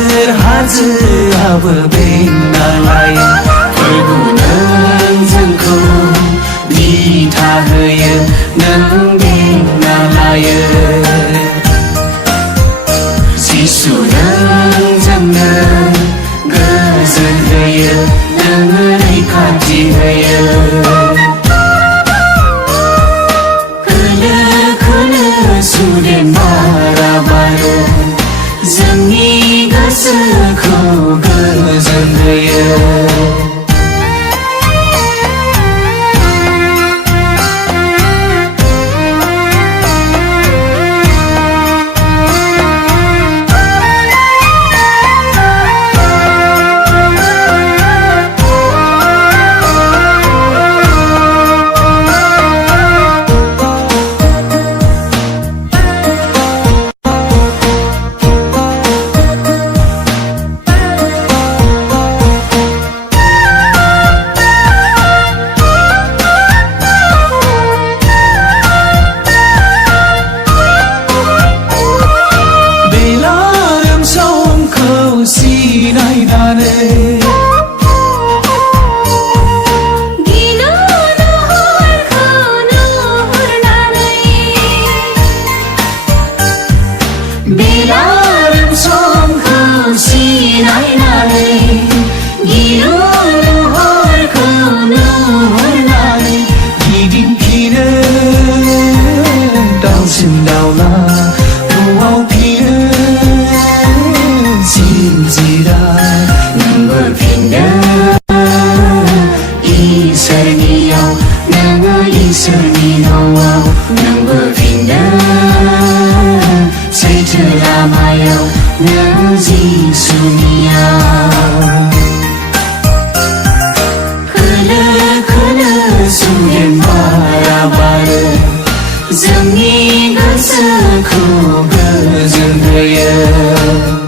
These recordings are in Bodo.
सोमखोर हाजोआबो बेंना लायो फोरबो नों जोंखौ दिथा होयो नों बेंना लायो जिसु नों जोंनो गोजोन होयो नों रैखाथि होयो सुदेम बारा बारो जोंनि गोसोखौ गोजोन होयो बेलारोम समखौ सिनायनानै गिलु हरखौ नुहुरनानै गिदिंफिनो दाउसिन दाउला न'आव फिनो जिब जिराद नुबोफिनो इसोरनियाव नोङो इसोरनि न'आव नुबोफिनो सैथो लामायाव नों जिसुनियाव खोलो खोलो सुदेम बारा बारो जोंनि गोसोखौ गोजोन होयो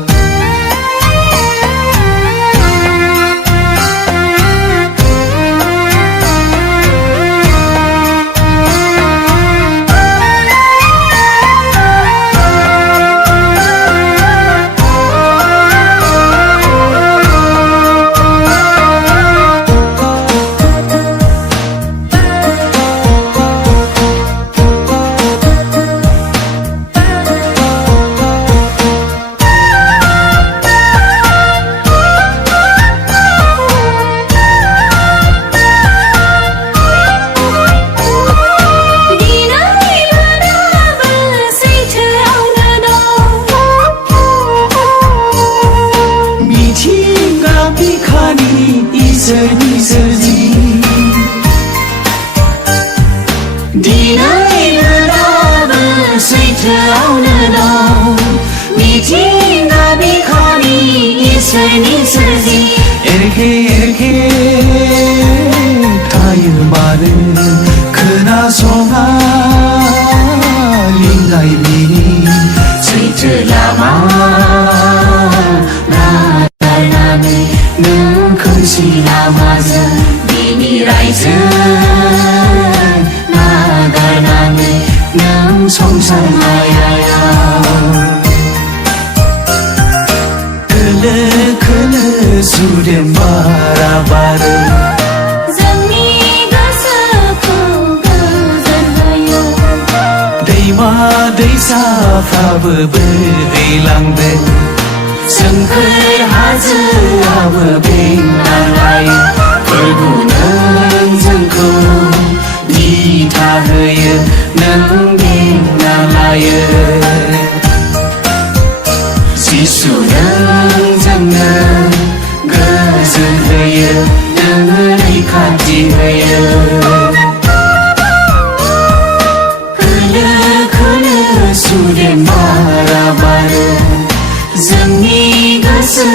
इसोरनि सोरजि दिनैबो सैथोआवनो दं मिथिंगा बिखानि इसोरनि सोरजि एरखे एरखे थायो मानो खोनासङा लिंनाय बिनि सैथो लामा नागारनानै नों खोमसि लामाजों बिनि रायजो नागारनानै नों संसार मायायाव खोलो खोलो सुदेम बारा बारो जोंनि गोसोखौ गोजोन होयो दैमा दैसाफ्राबो बोहैलांदों सोमखोर हाजोआबो बेंना लायो फोरबो नों जोंखौ दिथा होयो नों बेंना लायो जिसु नों जोंनो गोजोन होयो नों रैखाथि होयो खोलो खोलो सुदेम बारा बारो जोंनि गोसो